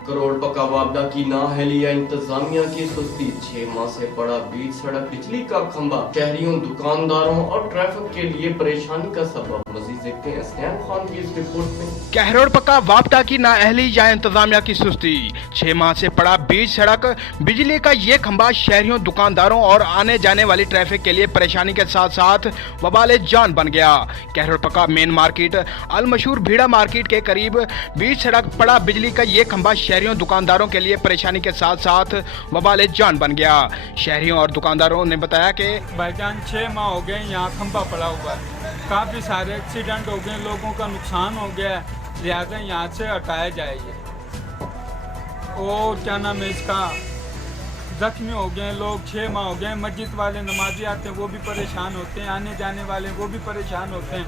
करोड़ पका वापडा की नाअहली या इंतजामिया की सुस्ती, 6 माह से पड़ा बीच सड़क बिजली का खंभा शहरियों, दुकानदारों और ट्रैफिक के लिए परेशानी का सबब। मजीद देखते हैं स्नैन खान की इस रिपोर्ट में। कहरोड़ पका वापडा की नाअहली या इंतजामिया की सुस्ती, 6 माह से पड़ा बीच सड़क बिजली का ये खंभा शहरियों, दुकानदारों और आने जाने वाली ट्रैफिक के लिए परेशानी के साथ साथ वबाले जान बन गया। कहरोड़ पका मेन मार्केट अलमशहूर भीड़ा मार्केट के करीब बीच सड़क पड़ा बिजली का ये खंभा शहरियों, दुकानदारों के लिए परेशानी के साथ साथ वबाले जान बन गया। शहरियों और दुकानदारों ने बताया कि भाईजान 6 माह हो गए यहाँ खंभा पड़ा हुआ है, काफ़ी सारे एक्सीडेंट हो गए, लोगों का नुकसान हो गया है, लिहाजा यहाँ से हटाया जाएगा। और क्या नाम है इसका, जख्मी हो गए लोग, 6 माह हो गए। मस्जिद वाले नमाजी आते हैं वो भी परेशान होते हैं, आने जाने वाले वो भी परेशान होते हैं।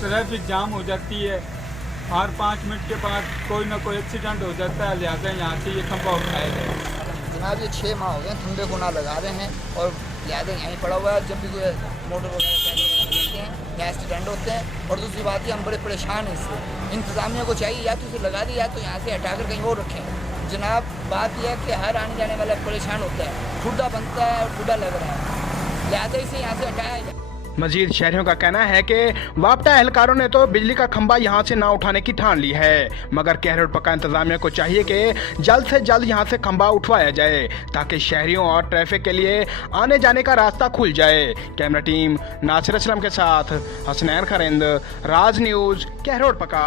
ट्रैफिक जाम हो जाती है, हर 5 मिनट के बाद कोई ना कोई एक्सीडेंट हो जाता है, लिहाजा यहाँ से ये खंभा उठाया जाए। जनाब ये 6 माह हो गए खंभे को ना लगा रहे हैं और लिहाजा यहीं पड़ा हुआ है। जब भी कोई मोटर वगैरह देखते हैं यहाँ एक्सीडेंट होते हैं। और दूसरी बात है हम बड़े परेशान हैं इससे। इंतजामिया को चाहिए या तो इसे लगा दी या तो यहाँ से हटाकर कहीं और रखें। जनाब बात यह है कि हर आने जाने वाला परेशान होता है, ठुड्डा बनता है और ठुड्डा लग रहा है, लिहाजा इसे यहाँ से हटाया जाए। मजीद शहरियों का कहना है कि वापडा एहलकारों ने तो बिजली का खंभा यहां से ना उठाने की ठान ली है, मगर कहरोड़ पका इंतजामिया को चाहिए कि जल्द से जल्द यहां से खंभा उठवाया जाए ताकि शहरियों और ट्रैफिक के लिए आने जाने का रास्ता खुल जाए। कैमरा टीम नासिर असलम के साथ हसनैन खरिंद, राज न्यूज़, कहरोड़ पका।